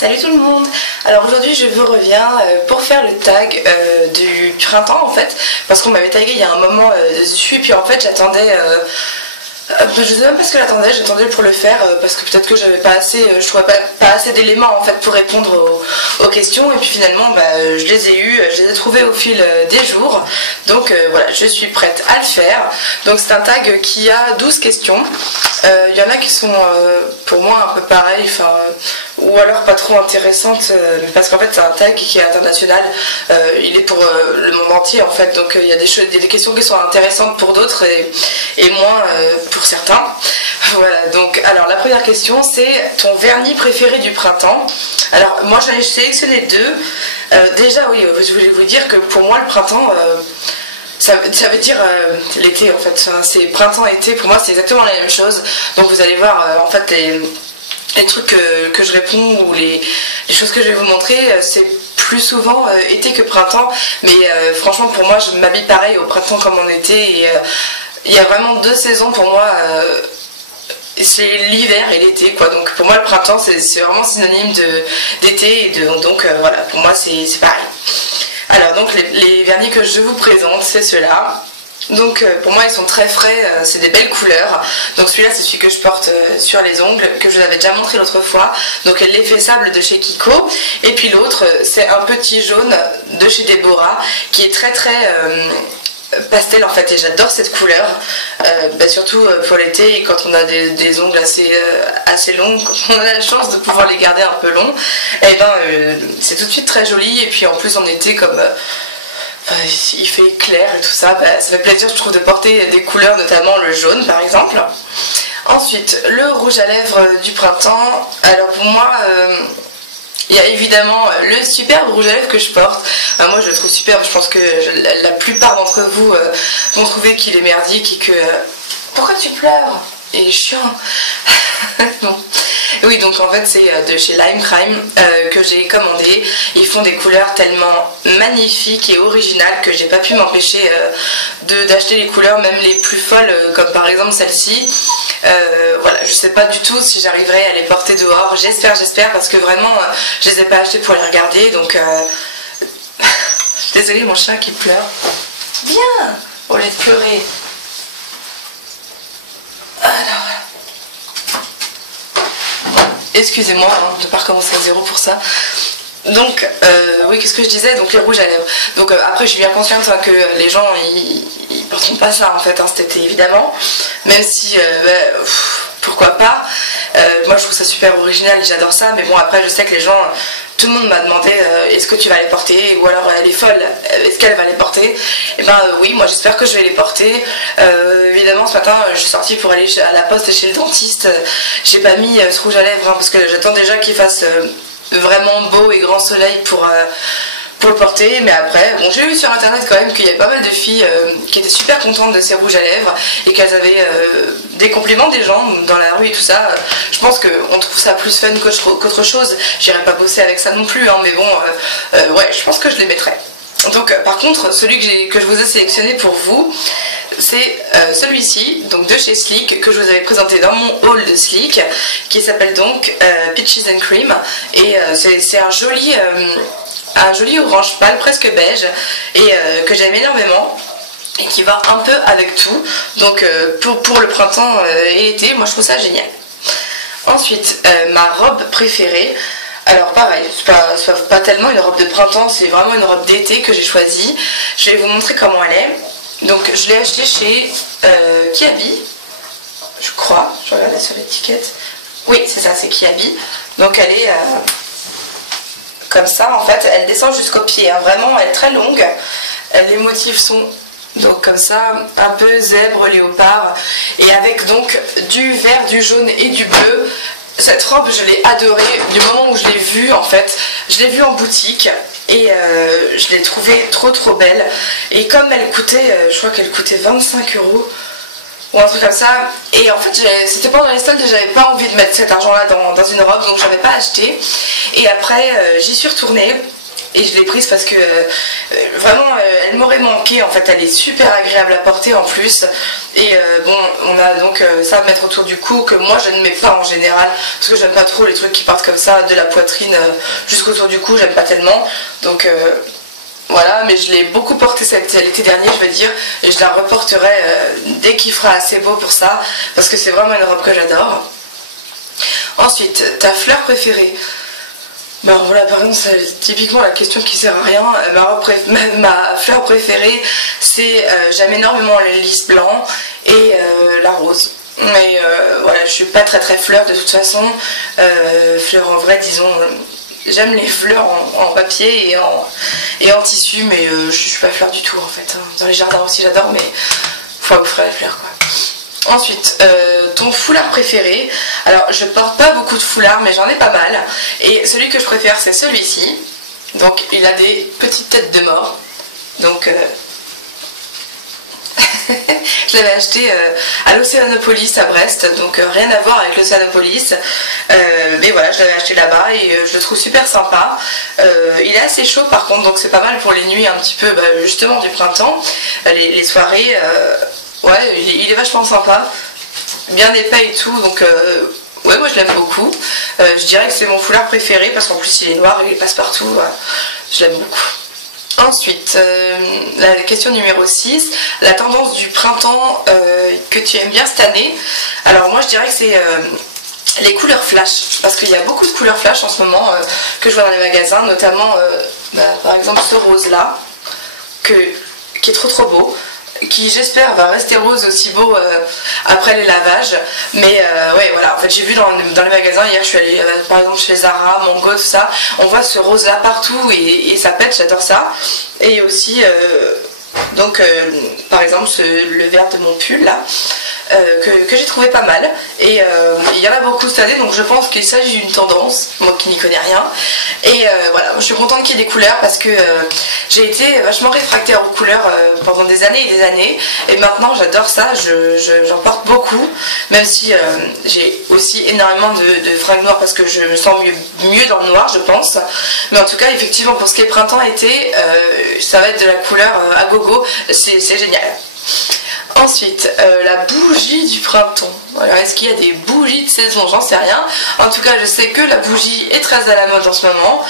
Salut tout le monde. Alors aujourd'hui je vous reviens pour faire le tag du printemps en fait, parce qu'on m'avait tagué il y a un moment dessus et puis en fait j'attendais, je sais même pas ce que j'attendais pour le faire parce que peut-être que j'avais pas assez, je trouvais pas assez d'éléments en fait pour répondre aux questions et puis finalement je les ai eus, je les ai trouvés au fil des jours, donc voilà, je suis prête à le faire. Donc c'est un tag qui a 12 questions, il y en a qui sont pour moi un peu pareilles, ou alors pas trop intéressantes, parce qu'en fait c'est un tag qui est international, il est pour le monde entier en fait, donc il y a des questions qui sont intéressantes pour d'autres et moins pour certains. Voilà, donc alors la première question c'est ton vernis préféré du printemps. Alors moi j'en ai sélectionné deux. Déjà oui, je voulais vous dire que pour moi le printemps ça veut dire l'été en fait, c'est printemps-été, pour moi c'est exactement la même chose, donc vous allez voir en fait les trucs que je réponds ou les choses que je vais vous montrer, c'est plus souvent été que printemps, mais franchement pour moi je m'habille pareil au printemps comme en été, et il y a vraiment deux saisons pour moi, c'est l'hiver et l'été quoi, donc pour moi le printemps c'est vraiment synonyme d'été, et donc voilà, pour moi c'est pareil. Alors donc les vernis que je vous présente c'est ceux-là. Donc pour moi ils sont très frais, c'est des belles couleurs. Donc celui-là c'est celui que je porte sur les ongles, que je vous avais déjà montré l'autre fois. Donc l'effet sable de chez Kiko. Et puis l'autre c'est un petit jaune de chez Deborah qui est très pastel en fait, et j'adore cette couleur, surtout pour l'été et quand on a des ongles assez longs, quand on a la chance de pouvoir les garder un peu longs, et c'est tout de suite très joli. Et puis en plus en été comme il fait clair et tout ça, ça fait plaisir je trouve de porter des couleurs, notamment le jaune par exemple. Ensuite le rouge à lèvres du printemps. Alors pour moi il y a évidemment le superbe rouge à lèvres que je porte. Moi je le trouve superbe, je pense que la plupart d'entre vous vont trouver qu'il est merdique et que... Pourquoi tu pleures? Il est chiant. Bon. Oui, donc en fait c'est de chez Lime Crime que j'ai commandé. Ils font des couleurs tellement magnifiques et originales que j'ai pas pu m'empêcher d'acheter les couleurs, même les plus folles, comme par exemple celle-ci. Voilà, je sais pas du tout si j'arriverai à les porter dehors. J'espère, parce que vraiment je les ai pas achetés pour les regarder, donc désolée, mon chat qui pleure. Viens, au lieu de pleurer. Alors, excusez-moi de ne pas recommencer à zéro pour ça. Donc oui, qu'est-ce que je disais, donc les rouges à lèvres. Donc après je suis bien consciente que les gens ils porteront pas ça en fait cet été évidemment, même si pourquoi pas. Moi je trouve ça super original, j'adore ça, mais bon après je sais que les gens, tout le monde m'a demandé est-ce que tu vas les porter, ou alors elle est folle, est-ce qu'elle va les porter. Et oui, moi j'espère que je vais les porter. Évidemment ce matin je suis sortie pour aller à la poste chez le dentiste, j'ai pas mis ce rouge à lèvres parce que j'attends déjà qu'il fasse vraiment beau et grand soleil pour le porter. Mais après bon, j'ai vu sur internet quand même qu'il y avait pas mal de filles qui étaient super contentes de ces rouges à lèvres et qu'elles avaient des compliments des gens dans la rue et tout ça. Je pense qu'on trouve ça plus fun qu'autre chose. J'irai pas bosser avec ça non plus hein, mais bon ouais, je pense que je les mettrai. Donc par contre celui que je vous ai sélectionné pour vous, c'est celui-ci, donc de chez Sleek, que je vous avais présenté dans mon haul de Sleek, qui s'appelle donc Peaches and Cream, et c'est un joli orange pâle, presque beige, et que j'aime énormément et qui va un peu avec tout, donc pour le printemps et l'été, moi je trouve ça génial. Ensuite ma robe préférée. Alors pareil, c'est pas tellement une robe de printemps, c'est vraiment une robe d'été que j'ai choisie. Je vais vous montrer comment elle est. Donc je l'ai achetée chez Kiabi, je crois, je regarde sur l'étiquette. Oui, c'est ça, c'est Kiabi. Donc elle est comme ça en fait, elle descend jusqu'au pied, hein. Vraiment elle est très longue. Les motifs sont donc comme ça, un peu zèbre, léopard, et avec donc du vert, du jaune et du bleu. Cette robe je l'ai adorée du moment où je l'ai vue en fait. Je l'ai vue en boutique et je l'ai trouvée trop belle. Et comme elle coûtait, je crois qu'elle coûtait 25 € ou un truc comme ça. Et en fait c'était pendant les soldes et j'avais pas envie de mettre cet argent là dans une robe, donc j'avais pas acheté. Et après j'y suis retournée. et je l'ai prise parce que vraiment elle m'aurait manqué. En fait, elle est super agréable à porter en plus. Et bon, on a donc ça à mettre autour du cou que moi je ne mets pas en général parce que j'aime pas trop les trucs qui partent comme ça de la poitrine jusqu'autour du cou, j'aime pas tellement. Donc voilà, mais je l'ai beaucoup portée l'été dernier, je veux dire, et je la reporterai dès qu'il fera assez beau pour ça, parce que c'est vraiment une robe que j'adore. Ensuite, ta fleur préférée. Ben voilà, par exemple, c'est typiquement la question qui sert à rien. Ma fleur préférée, c'est j'aime énormément les lys blancs et la rose. Mais voilà, je suis pas très fleur de toute façon. Fleur en vrai, disons. J'aime les fleurs en papier et en tissu, mais je suis pas fleur du tout en fait. Dans les jardins aussi j'adore, mais faut offrir les fleurs quoi. Ensuite, ton foulard préféré. Alors je porte pas beaucoup de foulards, mais j'en ai pas mal. Et celui que je préfère c'est celui-ci. Donc il a des petites têtes de mort. Donc je l'avais acheté à l'Océanopolis à Brest, donc rien à voir avec l'Océanopolis, mais voilà, je l'avais acheté là-bas et je le trouve super sympa. Il est assez chaud par contre, donc c'est pas mal pour les nuits un petit peu justement du printemps, les soirées, ouais, il est vachement sympa, bien épais et tout, donc ouais, moi je l'aime beaucoup. Je dirais que c'est mon foulard préféré parce qu'en plus il est noir et il passe partout, je l'aime beaucoup. Ensuite, la question numéro 6, la tendance du printemps que tu aimes bien cette année. Alors moi je dirais que c'est les couleurs flash, parce qu'il y a beaucoup de couleurs flash en ce moment que je vois dans les magasins, notamment par exemple ce rose là, qui est trop beau, qui j'espère va rester rose aussi beau après les lavages, mais ouais voilà, en fait j'ai vu dans les magasins hier, je suis allée par exemple chez Zara, Mango, tout ça, on voit ce rose là partout et ça pète, j'adore ça. Et aussi donc par exemple le vert de mon pull là, que j'ai trouvé pas mal, et il y en a beaucoup cette année, donc je pense qu'il s'agit d'une tendance, moi qui n'y connais rien. Et voilà, je suis contente qu'il y ait des couleurs parce que j'ai été vachement réfractaire aux couleurs pendant des années et des années, et maintenant j'adore ça, j'en porte beaucoup, même si j'ai aussi énormément de fringues noires parce que je me sens mieux dans le noir, je pense. Mais en tout cas, effectivement, pour ce qui est printemps-été, ça va être de la couleur à gogo, c'est génial. Ensuite, la bougie du printemps. Alors, est-ce qu'il y a des bougies de saison? J'en sais rien. En tout cas, je sais que la bougie est très à la mode en ce moment.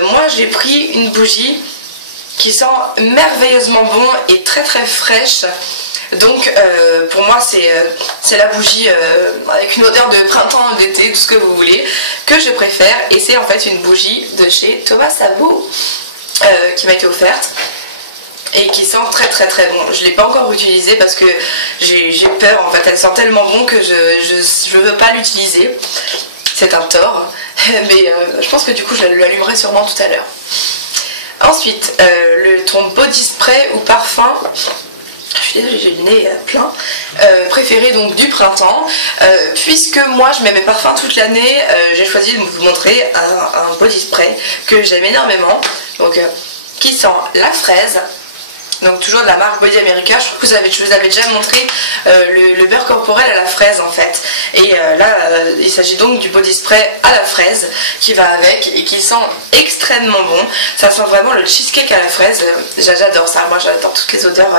Moi, j'ai pris une bougie qui sent merveilleusement bon et très fraîche. Donc, pour moi, c'est la bougie avec une odeur de printemps, d'été, tout ce que vous voulez, que je préfère. Et c'est en fait une bougie de chez Thomas Sabo qui m'a été offerte. Et qui sent très bon. Je ne l'ai pas encore utilisée parce que j'ai peur, en fait elle sent tellement bon que je veux pas l'utiliser. C'est un tort, mais je pense que du coup je l'allumerai sûrement tout à l'heure. Ensuite, ton body spray ou parfum, je suis désolée, j'ai le nez plein, préféré donc du printemps. Puisque moi je mets mes parfums toute l'année, j'ai choisi de vous montrer un body spray que j'aime énormément, donc qui sent la fraise. Donc toujours de la marque Body America. Je trouve que je vous avais déjà montré le beurre corporel à la fraise en fait. Et là il s'agit donc du body spray à la fraise qui va avec et qui sent extrêmement bon. Ça sent vraiment le cheesecake à la fraise. J'adore ça. Moi j'adore toutes les odeurs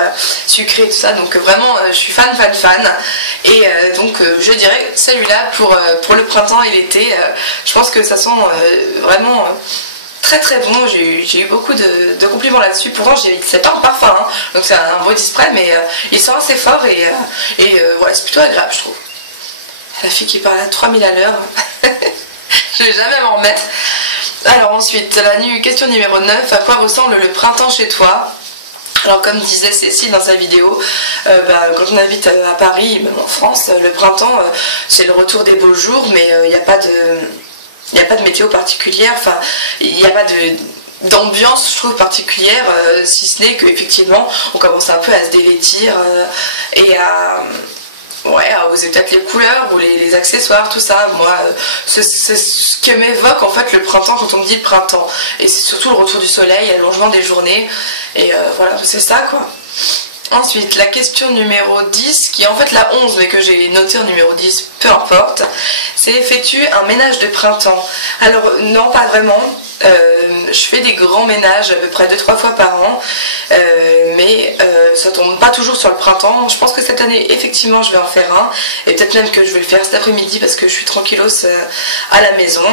sucrées et tout ça. Donc vraiment je suis fan. Et donc je dirais celui-là pour le printemps et l'été. Je pense que ça sent vraiment... très bon, j'ai eu beaucoup de compliments là-dessus. Pourtant c'est pas un parfum hein. Donc c'est un body spray, mais il sent assez fort et ouais, c'est plutôt agréable je trouve. La fille qui parle à 3000 à l'heure. Je vais jamais m'en remettre. Alors ensuite, question numéro 9, à quoi ressemble le printemps chez toi? Alors comme disait Cécile dans sa vidéo, quand on habite à Paris, même en France, le printemps c'est le retour des beaux jours, mais il n'y a pas de météo particulière, enfin il n'y a pas d'ambiance je trouve particulière, si ce n'est qu'effectivement on commence un peu à se dévêtir et à oser peut-être les couleurs ou les accessoires, tout ça. Moi c'est ce que m'évoque en fait le printemps quand on me dit le printemps, et c'est surtout le retour du soleil, l'allongement des journées, et voilà, c'est ça quoi. Ensuite, la question numéro 10, qui est en fait la 11, mais que j'ai notée en numéro 10, peu importe, c'est effectuer un ménage de printemps. Alors, non, pas vraiment. Je fais des grands ménages à peu près 2-3 fois par an, mais ça tombe pas toujours sur le printemps. Je pense que cette année effectivement je vais en faire un, et peut-être même que je vais le faire cet après-midi parce que je suis tranquillos à la maison.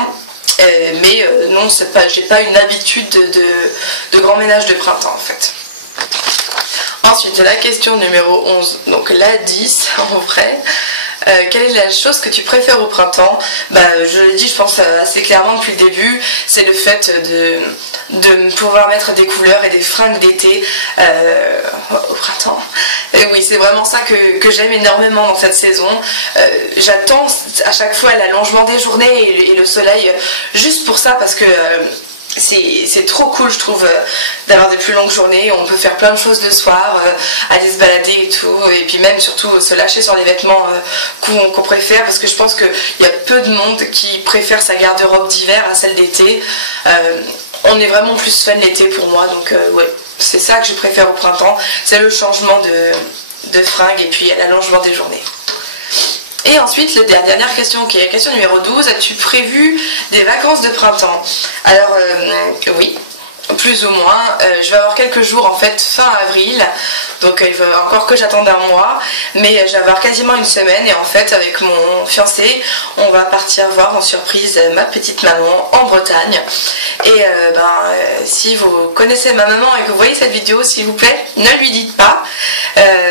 Mais non, j'ai pas une habitude de grand ménage de printemps en fait. Ensuite, la question numéro 11, donc la 10 en vrai. Quelle est la chose que tu préfères au printemps? Je l'ai dit, je pense assez clairement depuis le début, c'est le fait de pouvoir mettre des couleurs et des fringues d'été au printemps. Et oui, c'est vraiment ça que j'aime énormément dans cette saison. J'attends à chaque fois l'allongement des journées et le soleil juste pour ça, parce que c'est trop cool, je trouve, d'avoir des plus longues journées. On peut faire plein de choses le soir, aller se balader et tout, et puis même surtout se lâcher sur les vêtements qu'on préfère, parce que je pense qu'il y a peu de monde qui préfère sa garde-robe d'hiver à celle d'été. On est vraiment plus fan l'été pour moi, donc ouais, c'est ça que je préfère au printemps, c'est le changement de fringues et puis l'allongement des journées. Et ensuite, la dernière question, qui est la question numéro 12, as-tu prévu des vacances de printemps? Alors, oui, plus ou moins. Je vais avoir quelques jours en fait fin avril, donc il faut encore que j'attende un mois, mais je vais avoir quasiment une semaine, et en fait avec mon fiancé, on va partir voir en surprise ma petite maman en Bretagne. Et si vous connaissez ma maman et que vous voyez cette vidéo, s'il vous plaît, ne lui dites pas,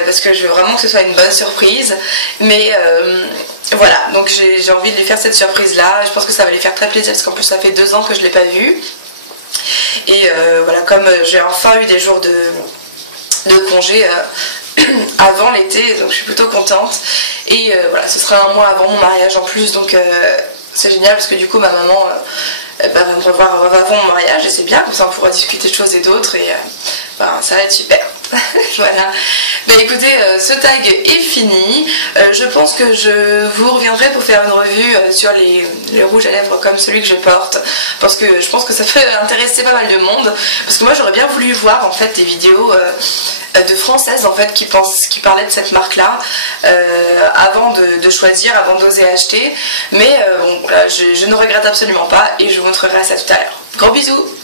parce que je veux vraiment que ce soit une bonne surprise. Mais voilà, donc j'ai envie de lui faire cette surprise là. Je pense que ça va lui faire très plaisir, parce qu'en plus ça fait 2 ans que je ne l'ai pas vue. Et voilà, comme j'ai enfin eu des jours de congé avant l'été, donc je suis plutôt contente. Et voilà, ce sera un mois avant mon mariage en plus, donc c'est génial, parce que du coup ma maman va me revoir avant mon mariage, et c'est bien, comme ça on pourra discuter de choses et d'autres, et ça va être super. Voilà. Écoutez, ce tag est fini. Je pense que je vous reviendrai pour faire une revue sur les rouges à lèvres comme celui que je porte, parce que je pense que ça peut intéresser pas mal de monde, parce que moi j'aurais bien voulu voir en fait des vidéos de françaises en fait qui parlaient de cette marque là avant de choisir, avant d'oser acheter. Mais bon, voilà, je ne regrette absolument pas, et je vous montrerai ça tout à l'heure. Gros bisous.